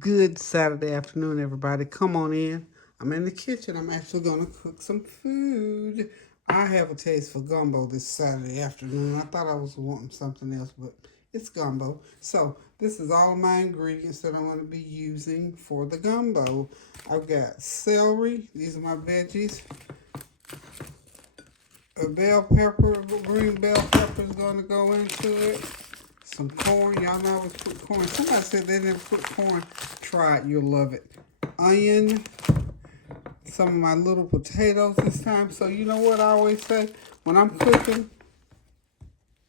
Good Saturday afternoon, everybody. Come on in. I'm in the kitchen. I'm actually going to cook some food. I have a taste for gumbo this Saturday afternoon. I thought I was wanting something else, but it's gumbo. So, this is all my ingredients that I'm going to be using for the gumbo. I've got celery. These are my veggies. A bell pepper, green bell pepper is going to go into it. Some corn. Y'all know I always put corn. Somebody said they never put corn. Try it. You'll love it. Onion. Some of my little potatoes this time. So you know what I always say? When I'm cooking,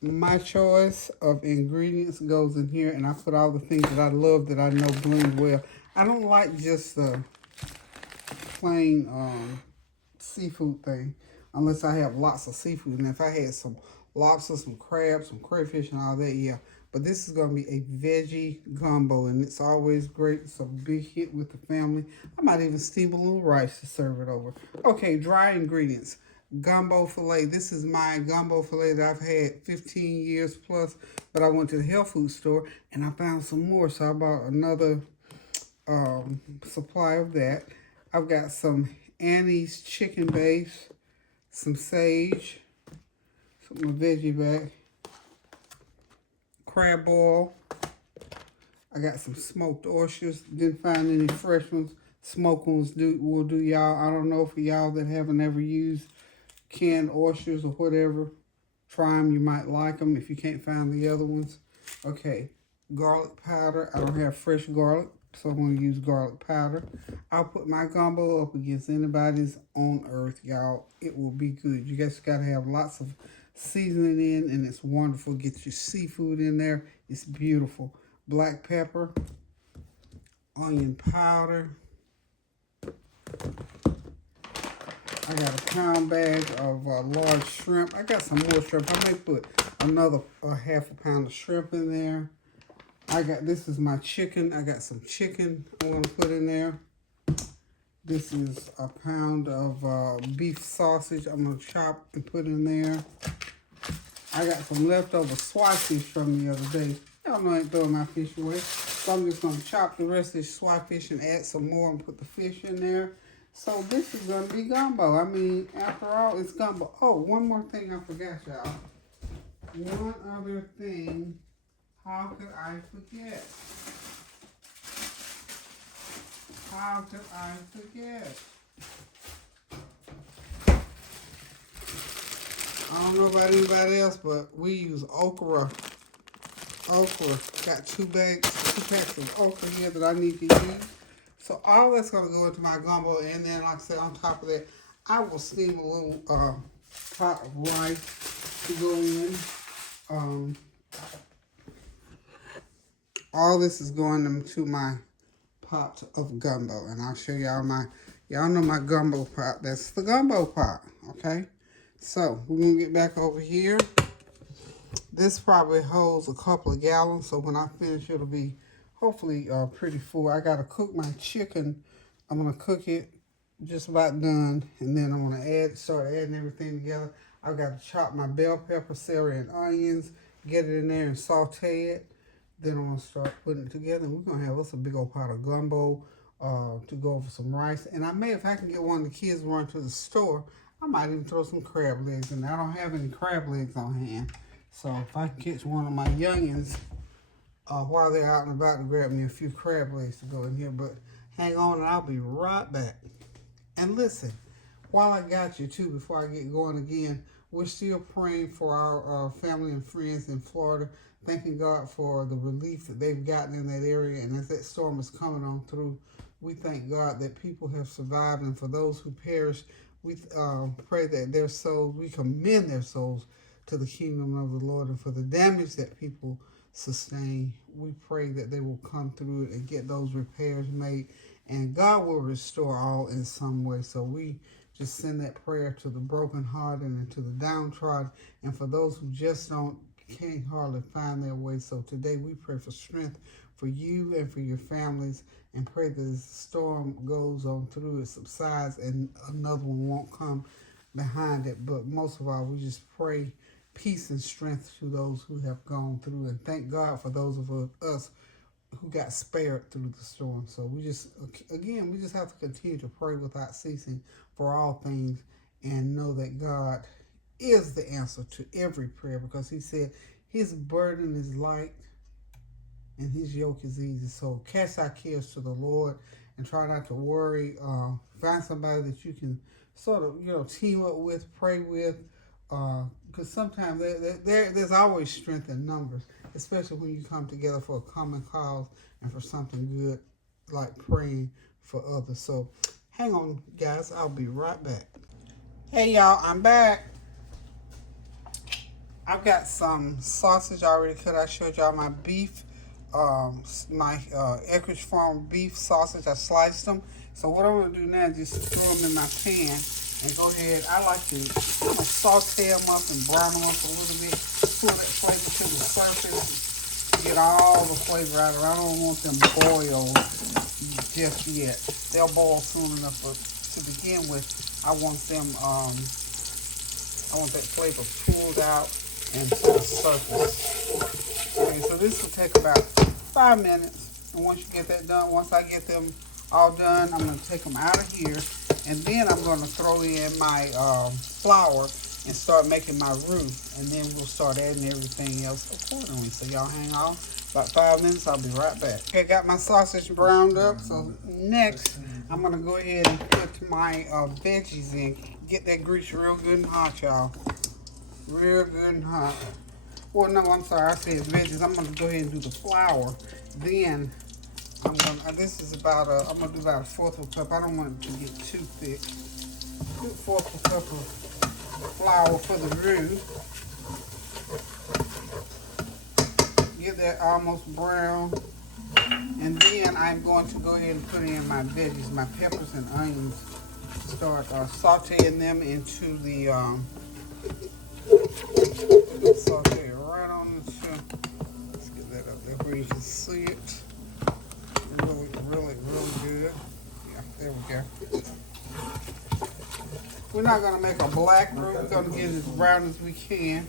my choice of ingredients goes in here. And I put all the things that I love that I know blend well. I don't like just the plain seafood thing. Unless I have lots of seafood. And if I had some lobster, some crabs, some crayfish and all that, yeah. But this is going to be a veggie gumbo, and it's always great. It's a big hit with the family. I might even steam a little rice to serve it over. Okay, dry ingredients. Gumbo filet. This is my gumbo filet that I've had 15 years plus, but I went to the health food store, and I found some more, so I bought another supply of that. I've got some Annie's chicken base, some sage, some veggie bag, crab boil. I got some smoked oysters. Didn't find any fresh ones. Smoked ones will do y'all. I don't know for y'all that haven't ever used canned oysters or whatever. Try them. You might like them if you can't find the other ones. Okay. Garlic powder. I don't have fresh garlic, so I'm going to use garlic powder. I'll put my gumbo up against anybody's on earth, y'all. It will be good. You guys got to have lots of seasoning in, and it's wonderful. Get your seafood in there. It's beautiful. Black pepper, onion powder. I got a pound bag of large shrimp. I got some more shrimp. I may put another half a pound of shrimp in there. This is my chicken. I got some chicken I'm going to put in there. This is a pound of beef sausage I'm going to chop and put in there. I got some leftover swai fish from the other day. Y'all know I ain't throwing my fish away. So I'm just going to chop the rest of this swai fish and add some more and put the fish in there. So this is going to be gumbo. I mean, after all, it's gumbo. Oh, one more thing I forgot, y'all. One other thing. How could I forget? How could I forget? I don't know about anybody else, but we use okra. Okra. Got two packs of okra here that I need to use. So all that's going to go into my gumbo, and then like I said, on top of that, I will steam a little pot of rice to go in. All this is going into my pot of gumbo, and I'll show y'all y'all know my gumbo pot. That's the gumbo pot, okay? So, we're going to get back over here. This probably holds a couple of gallons, so when I finish, it'll be hopefully pretty full. I got to cook my chicken. I'm going to cook it just about done, and then I'm going to start adding everything together. I've got to chop my bell pepper, celery, and onions, get it in there and saute it. Then I'm going to start putting it together, and we're going to have us a big old pot of gumbo to go over some rice. And I may, if I can get one of the kids to run to the store, I might even throw some crab legs in there. I don't have any crab legs on hand. So if I can catch one of my youngins while they're out and about to grab me a few crab legs to go in here. But hang on and I'll be right back. And listen, while I got you too, before I get going again, we're still praying for our family and friends in Florida. Thanking God for the relief that they've gotten in that area. And as that storm is coming on through, we thank God that people have survived. And for those who perished, we pray that their souls, we commend their souls to the kingdom of the Lord. And for the damage that people sustain, we pray that they will come through it and get those repairs made. And God will restore all in some way. So we just send that prayer to the brokenhearted and to the downtrodden. And for those who just can't hardly find their way. So today we pray for strength for you and for your families, and pray that as the storm goes on through, it subsides and another one won't come behind it. But most of all, we just pray peace and strength to those who have gone through, and thank God for those of us who got spared through the storm. So we just, again, we just have to continue to pray without ceasing for all things and know that God is the answer to every prayer, because he said his burden is light and his yoke is easy. So cast our cares to the Lord and try not to worry. Find somebody that you can sort of, team up with, pray with, because sometimes there's always strength in numbers, especially when you come together for a common cause and for something good, like praying for others. So hang on, guys. I'll be right back. Hey, y'all. I'm back. I've got some sausage already cut. I showed y'all my beef, my Eckrich Farm beef sausage. I sliced them. So what I'm going to do now is just throw them in my pan and go ahead. I like to saute them up and brown them up a little bit, pull that flavor to the surface, get all the flavor out of it. I don't want them boiled just yet. They'll boil soon enough, but to begin with, I want them, I want that flavor pulled out and to the surface. Okay, so this will take about 5 minutes. And once you get that done, once I get them all done, I'm going to take them out of here. And then I'm going to throw in my flour and start making my roux. And then we'll start adding everything else accordingly. So y'all hang on. About 5 minutes, I'll be right back. Okay, got my sausage browned up. So next, I'm going to go ahead and put my veggies in. Get that grease real good and hot, y'all. Real good and hot. Well, no, I'm sorry. I said veggies. I'm going to go ahead and do the flour. Then, I'm going to, this is about I'm going to do about 1/4 of a cup. I don't want it to get too thick. 1/4 of a cup of flour for the roux. Get that almost brown. And then I'm going to go ahead and put in my veggies, my peppers and onions. Start sauteing them into the, saute it right on the show. Let's get that up there where you can see it. Really, really, really good. Yeah, there we go. We're not going to make a black roux. We're going to get it as brown as we can.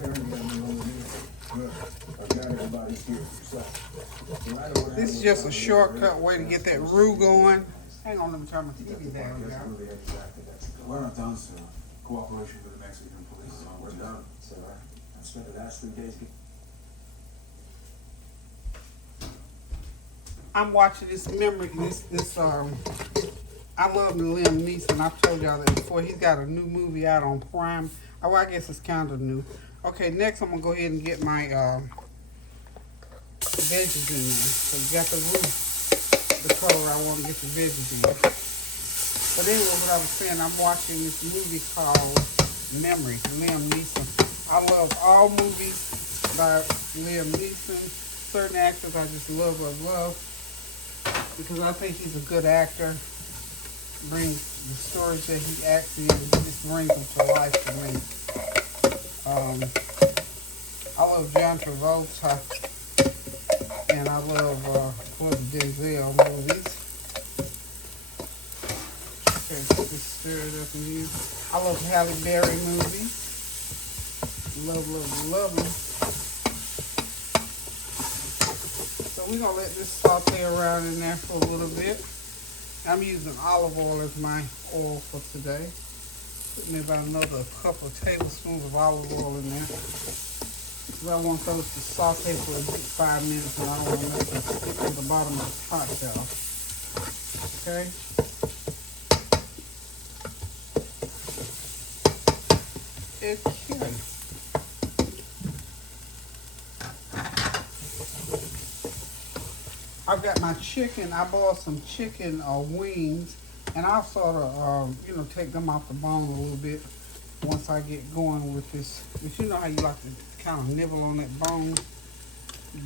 This is just a shortcut way to get that roux going. Hang on, let me turn my TV down. We're not done, sir. Cooperation with the Mexican police is on. We're done, sir. I spent the last 3 days. I'm watching this memory. I love Liam Neeson. I've told y'all that before. He's got a new movie out on Prime. Oh, I guess it's kind of new. Okay, next I'm gonna go ahead and get my veggies in there. So you got the roux, the color I want to get the veggies in. But anyway, what I was saying, I'm watching this movie called Memory, Liam Neeson. I love all movies by Liam Neeson. Certain actors I just love, because I think he's a good actor. Brings the stories that he acts in, just brings them to life for me. I love John Travolta, and I love Denzel movies. Okay, just stir it up in here. I love Halle Berry movies. Love them. So we're going to let this saute around in there for a little bit. I'm using olive oil as my oil for today. Putting about another couple of tablespoons of olive oil in there. Because I want those to saute for a good 5 minutes, and I don't want them to stick to the bottom of the pot, y'all. Okay? Okay. I've got my chicken. I bought some chicken wings, and I'll sort of, take them off the bone a little bit once I get going with this. But you know how you like to kind of nibble on that bone?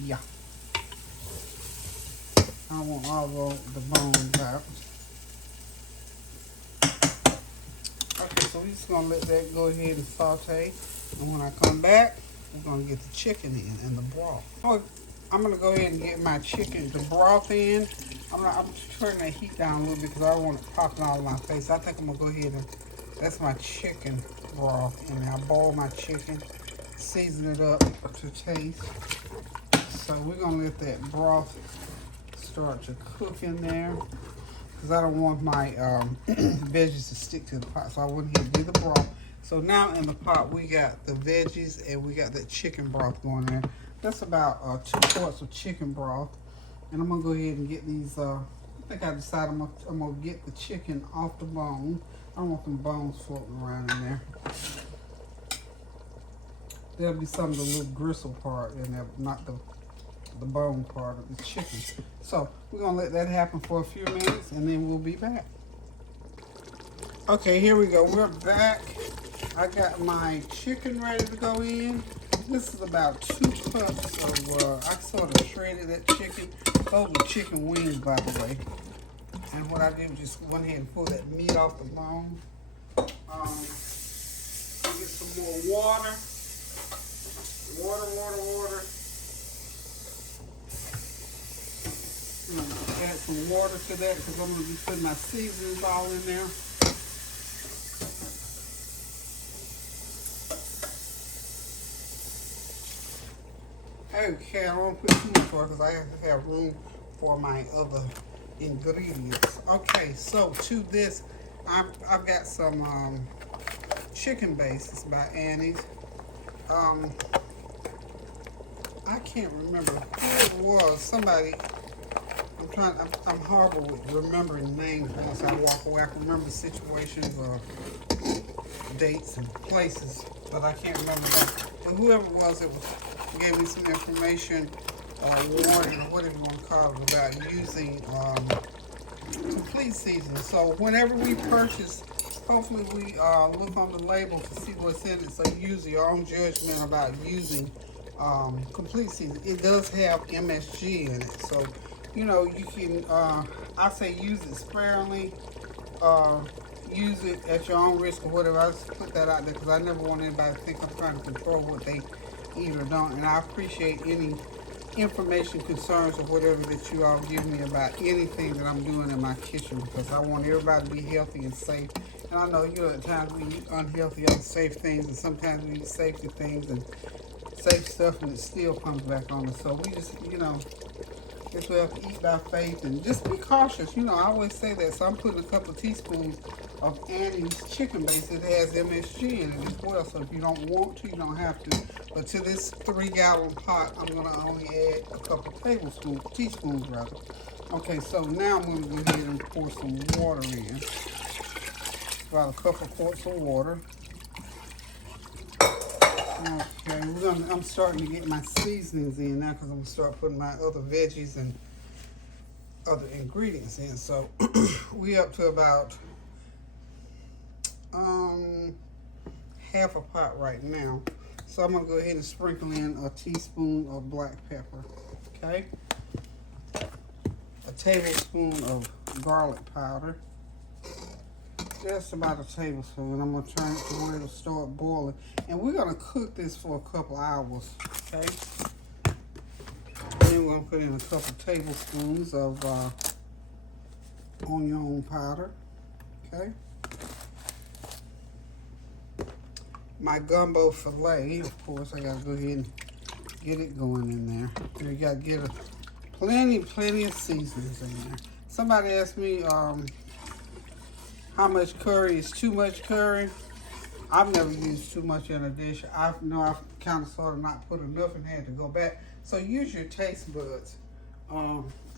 Yeah. I want all the bones out. Okay, so we're just going to let that go ahead and saute. And when I come back, we're going to get the chicken in and the broth. I'm going to go ahead and get my chicken, the broth in. I'm turning that heat down a little bit because I don't want it popping all in my face. I think I'm going to go ahead and, that's my chicken broth in there. I boil my chicken, season it up to taste. So we're going to let that broth start to cook in there because I don't want my veggies to stick to the pot. So I went ahead and do the broth. So now in the pot we got the veggies and we got that chicken broth going there. That's about 2 quarts of chicken broth. And I'm gonna go ahead and get these. I think I decided I'm gonna get the chicken off the bone. I don't want them bones floating around in there. There'll be some of the little gristle part in there, not the bone part of the chicken. So we're gonna let that happen for a few minutes and then we'll be back. Okay, here we go. We're back. I got my chicken ready to go in. This is about 2 cups of, I sort of shredded that chicken. Those are chicken wings, by the way. And what I did was just went ahead and pull that meat off the bone. Get some more water. Water. Add some water to that because I'm going to be putting my seasonings all in there. Okay, I don't put too much water because I have to have room for my other ingredients. Okay, so to this, I've got some chicken base. It's by Annie's. I can't remember who it was. Somebody. I'm horrible with remembering names once I walk away. I can remember situations or dates and places, but I can't remember that. But whoever it was gave me some information, warning or whatever you want to call it, about using complete seasoning. So whenever we purchase, hopefully we look on the label to see what's in it. So use your own judgment about using complete seasoning. It does have MSG in it, so you know you can. I say use it sparingly. Use it at your own risk or whatever. I just put that out there because I never want anybody to think I'm trying to control what they eat or don't. And I appreciate any information, concerns, or whatever that you all give me about anything that I'm doing in my kitchen because I want everybody to be healthy and safe. And I know, at times we eat unhealthy, unsafe things, and sometimes we eat safety things and safe stuff, and it still comes back on us. So we just, guess we have to eat by faith and just be cautious. I always say that. So I'm putting a couple of teaspoons of Annie's chicken base. It has MSG in it as well. So if you don't want to, you don't have to. But to this 3-gallon pot, I'm going to only add a couple of teaspoons rather. Okay, so now I'm going to go ahead and pour some water in. About a couple quarts of water. Okay, I'm starting to get my seasonings in now because I'm going to start putting my other veggies and other ingredients in. So we up to about half a pot right now. So I'm going to go ahead and sprinkle in a teaspoon of black pepper. Okay. A tablespoon of garlic powder. Just about a tablespoon. I'm going to turn it to where it'll start boiling. And we're going to cook this for a couple hours. Okay. Then we're going to put in a couple tablespoons of onion powder. Okay. My gumbo filet, of course, I got to go ahead and get it going in there. And you got to get plenty of seasonings in there. Somebody asked me how much curry is too much curry. I've never used too much in a dish. I've kind of sort of not put enough and had to go back. So use your taste buds.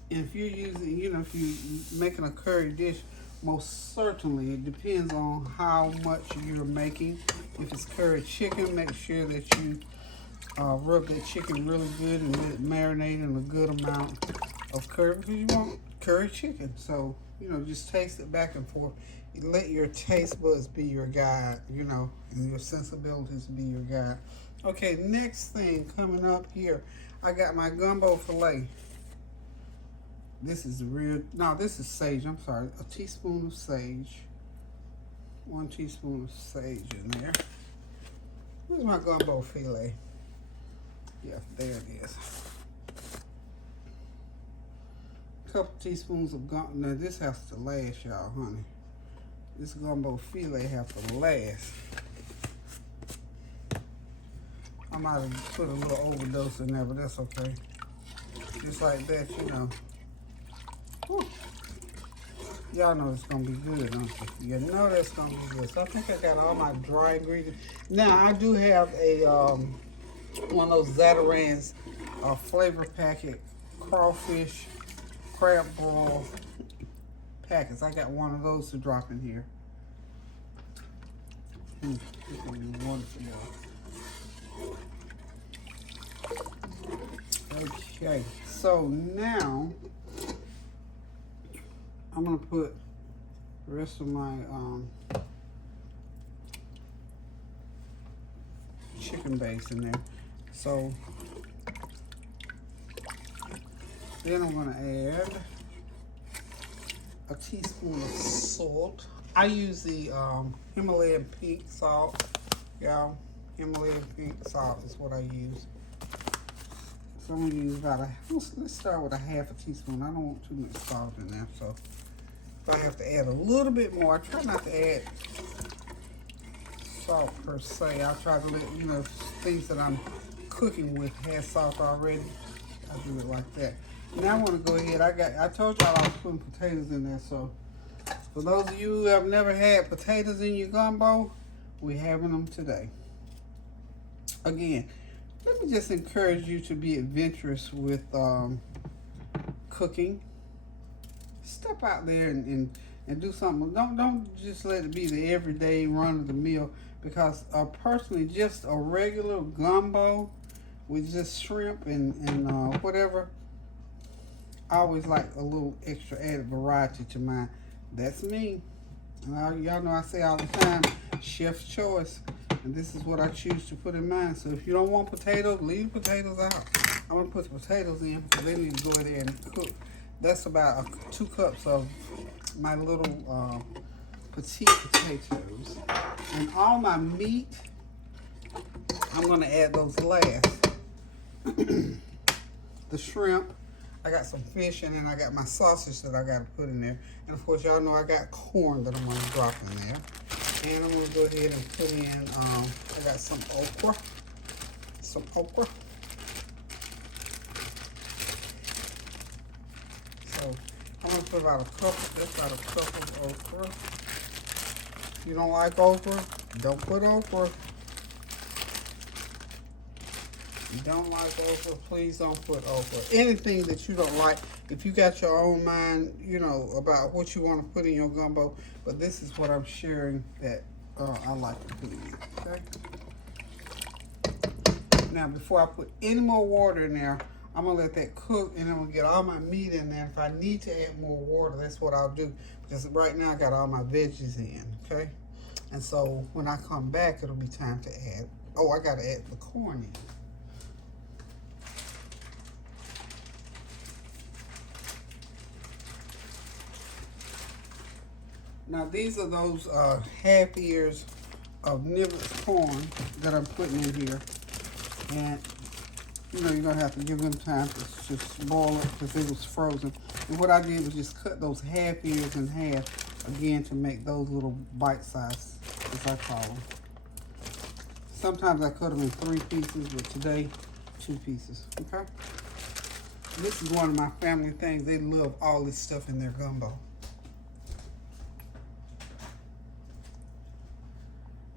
If you're using, if you're making a curry dish, most certainly it depends on how much you're making. If it's curry chicken, make sure that you rub that chicken really good and let it marinate in a good amount of curry because you want curry chicken. So, just taste it back and forth. Let your taste buds be your guide, and your sensibilities be your guide. Okay, next thing coming up here, I got my gumbo filet. This is this is sage. I'm sorry. A teaspoon of sage. 1 teaspoon of sage in there. Where's my gumbo filet? Yeah, there it is. A couple teaspoons of gumbo. Now this has to last, y'all, honey. This gumbo filet has to last. I might have put a little overdose in there, but that's okay. Just like that, Whew. Y'all know it's gonna be good, don't you? You know that's gonna be good. So I think I got all my dry ingredients. Now I do have a one of those Zatarain's flavor packet crawfish crab ball packets. I got one of those to drop in here. This will be wonderful. Okay, so now I'm gonna put the rest of my chicken base in there. So then I'm gonna add a teaspoon of salt. I use the Himalayan pink salt, y'all. Himalayan pink salt is what I use. So I'm gonna use about let's start with a half a teaspoon. I don't want too much salt in there, so if I have to add a little bit more, I try not to add salt per se. I try to let, you know, things that I'm cooking with have salt already. I do it like that. Now I want to go ahead. I told y'all I was putting potatoes in there, so for those of you who have never had potatoes in your gumbo, we're having them today. Again, let me just encourage you to be adventurous with cooking. Step out there and do something. Don't just let it be the everyday run of the meal, because personally, just a regular gumbo with just shrimp and whatever, I always like a little extra added variety to mine. That's me. Y'all know I say all the time, chef's choice. And this is what I choose to put in mine. So if you don't want potatoes, leave the potatoes out. I'm going to put the potatoes in because they need to go in there and cook. That's about 2 cups of my little petite potatoes. And all my meat, I'm going to add those last. The shrimp, I got some fish, and then I got my sausage that I got to put in there. And of course, y'all know I got corn that I'm going to drop in there. And I'm going to go ahead and put in, I got some okra. So I'm going to put about a cup of okra. If you don't like okra, don't put okra. You don't like okra, please don't put okra. Anything that you don't like, if you got your own mind, you know, about what you want to put in your gumbo, but this is what I'm sharing that I like to put in, okay? Now, before I put any more water in there, I'm going to let that cook, and I'm going to get all my meat in there. If I need to add more water, that's what I'll do, because right now I got all my veggies in, okay? And so when I come back, it'll be time to add, I got to add the corn in. Now these are those half ears of nibbled corn that I'm putting in here, and you know you're gonna have to give them time to just boil it because it was frozen. And what I did was just cut those half ears in half again to make those little bite size, as I call them. Sometimes I cut them in 3 pieces, but today 2 pieces. Okay. This is one of my family things. They love all this stuff in their gumbo.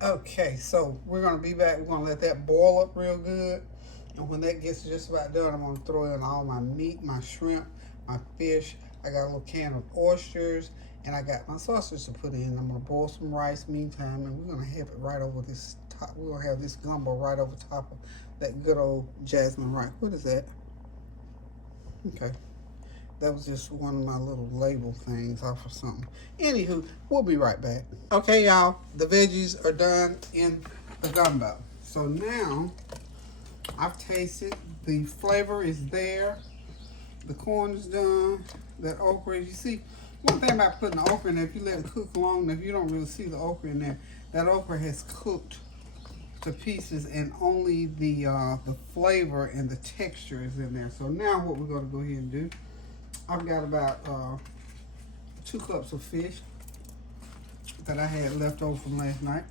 Okay, so we're going to be back. We're going to let that boil up real good. And when that gets just about done, I'm going to throw in all my meat, my shrimp, my fish. I got a little can of oysters, and I got my sausage to put in. I'm going to boil some rice meantime, and we're going to have it right over this top. We're going to have this gumbo right over top of that good old jasmine rice. What is that? Okay. That was just one of my little label things off of something. Anywho, we'll be right back. Okay, y'all, the veggies are done in the gumbo. So now, I've tasted. The flavor is there. The corn is done. That okra, you see, one thing about putting the okra in there, if you let it cook long enough, you don't really see the okra in there. That okra has cooked to pieces, and only the flavor and the texture is in there. So now what we're going to go ahead and do, I've got about 2 cups of fish that I had left over from last night.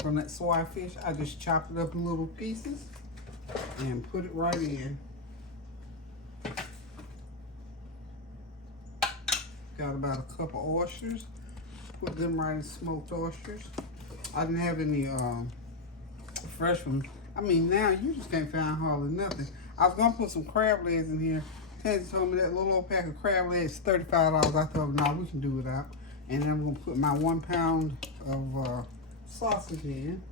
From that swai fish, I just chopped it up in little pieces and put it right in. Got about a couple oysters. Put them right in smoked oysters. I didn't have any fresh ones. I mean, now you just can't find hardly nothing. I was gonna put some crab legs in here. Tansy told me that little old pack of crab legs, $35. I thought, no, we can do without. And then I'm gonna put my 1 pound of sausage in.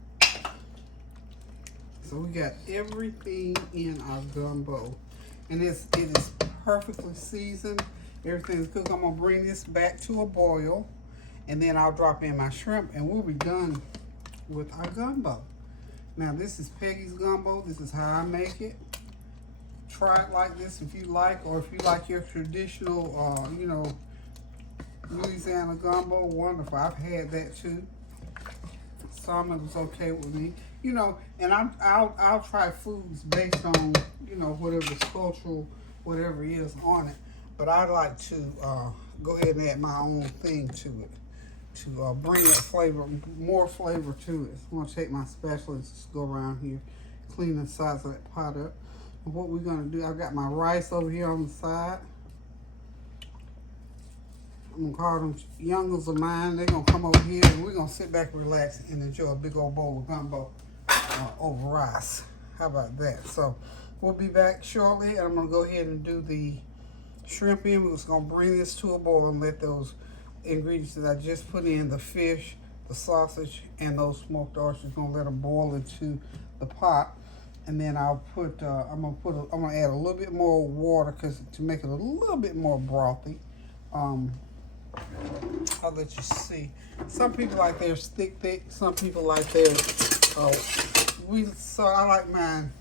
So we got everything in our gumbo, and it is perfectly seasoned. Everything's cooked. I'm gonna bring this back to a boil, and then I'll drop in my shrimp, and we'll be done with our gumbo. Now this is Peggy's gumbo. This is how I make it. Try it like this if you like, or if you like your traditional, you know, Louisiana gumbo. Wonderful. I've had that too. Some it was okay with me, you know. And I'll try foods based on, you know, whatever's cultural, whatever is on it. But I like to go ahead and add my own thing to it to bring that flavor, more flavor to it. I'm gonna take my spatula and just go around here, clean the sides of that pot up. And what we're gonna do, I got my rice over here on the side. I'm gonna call them youngers of mine. They're gonna come over here and we're gonna sit back and relax and enjoy a big old bowl of gumbo over rice. How about that? So we'll be back shortly, and I'm gonna go ahead and do the shrimp in. We're just gonna bring this to a boil and let those ingredients that I just put in, the fish, the sausage, and those smoked oysters, gonna let them boil into the pot. And then I'll put, I'm gonna add a little bit more water to make it a little bit more brothy. I'll let you see. Some people like theirs thick. Some people like theirs, so I like mine.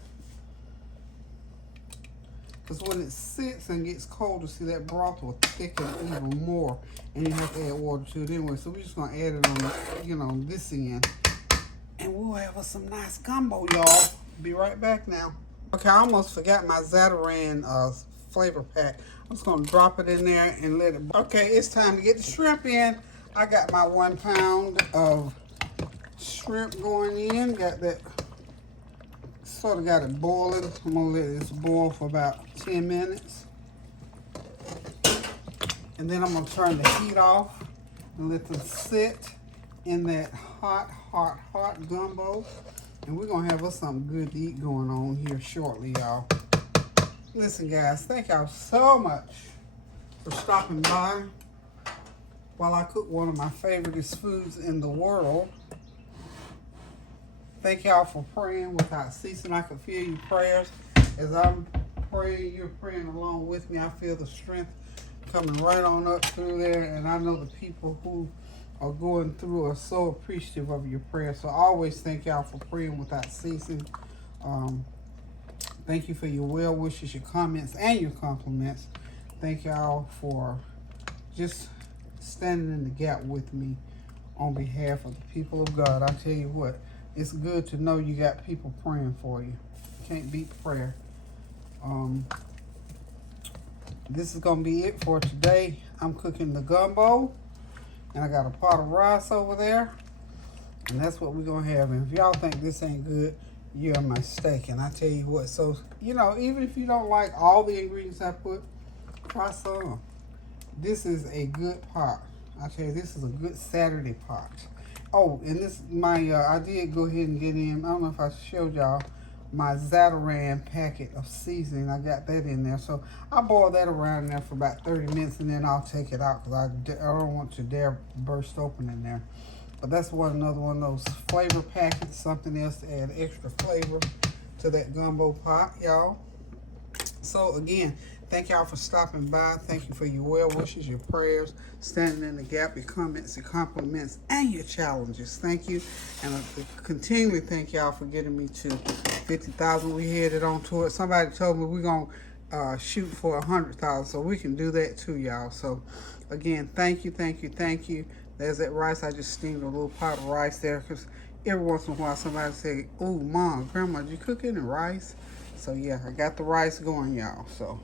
Because when it sits and gets colder, see that broth will thicken even more. And you have to add water to it anyway. So we're just going to add it on, you know, this end. And we'll have us some nice gumbo, y'all. Be right back now. Okay, I almost forgot my Zatarain flavor pack. I'm just going to drop it in there and let it. Okay, it's time to get the shrimp in. I got my 1 pound of shrimp going in. Got that. Sort of got it boiling. I'm gonna let this boil for about 10 minutes. And then I'm gonna turn the heat off and let them sit in that hot gumbo. And we're gonna have us something good to eat going on here shortly, y'all. Listen, guys, thank y'all so much for stopping by while I cook one of my favorite foods in the world. Thank y'all for praying without ceasing. I can feel your prayers. As I'm praying, you're praying along with me. I feel the strength coming right on up through there. And I know the people who are going through are so appreciative of your prayers. So I always thank y'all for praying without ceasing. Thank you for your well wishes, your comments, and your compliments. Thank y'all for just standing in the gap with me on behalf of the people of God. I tell you what. It's good to know you got people praying for you. Can't beat prayer. This is going to be it for today. I'm cooking the gumbo. And I got a pot of rice over there. And that's what we're going to have. And if y'all think this ain't good, you're mistaken. I tell you what. So, you know, even if you don't like all the ingredients I put, try some. This is a good pot. I tell you, this is a good Saturday pot. Oh, and this, I did go ahead and get in, I don't know if I showed y'all, my Zatarain packet of seasoning. I got that in there. So I boil that around in there for about 30 minutes, and then I'll take it out because I don't want to dare burst open in there. But that's another one of those flavor packets, something else to add extra flavor to that gumbo pot, y'all. So again, thank y'all for stopping by. Thank you for your well wishes, your prayers, standing in the gap, your comments, your compliments, and your challenges. Thank you. And I continually thank y'all for getting me to 50,000. We headed on to it. Somebody told me we're going to shoot for 100,000, so we can do that too, y'all. So again, thank you. There's that rice. I just steamed a little pot of rice there because every once in a while somebody say, "Oh, Mom, Grandma, did you cook any rice?" So yeah, I got the rice going, y'all. So,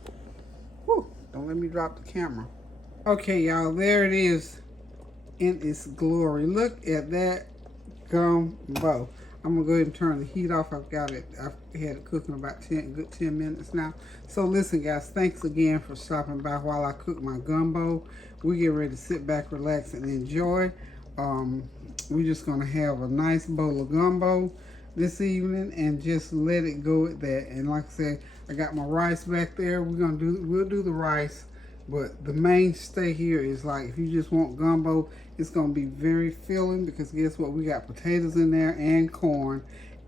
whew, don't let me drop the camera. Okay, y'all, there it is in its glory. Look at that gumbo. I'm gonna go ahead and turn the heat off. I've had it cooking about 10 minutes now. So listen, guys, thanks again for stopping by while I cook my gumbo. We get ready to sit back, relax, and enjoy. We're just gonna have a nice bowl of gumbo this evening and just let it go at that. And like I said, I got my rice back there. We'll do the rice, but the mainstay here is, like, if you just want gumbo, it's gonna be very filling, because guess what? We got potatoes in there and corn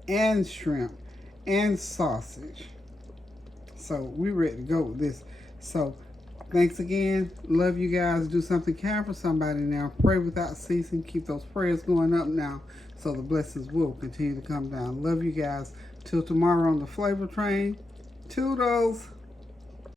and shrimp and sausage. So we ready to go with this. So thanks again. Love you guys. Do something kind for somebody now. Pray without ceasing. Keep those prayers going up now, so the blessings will continue to come down. Love you guys. Till tomorrow on the Flavor Train. Toodles.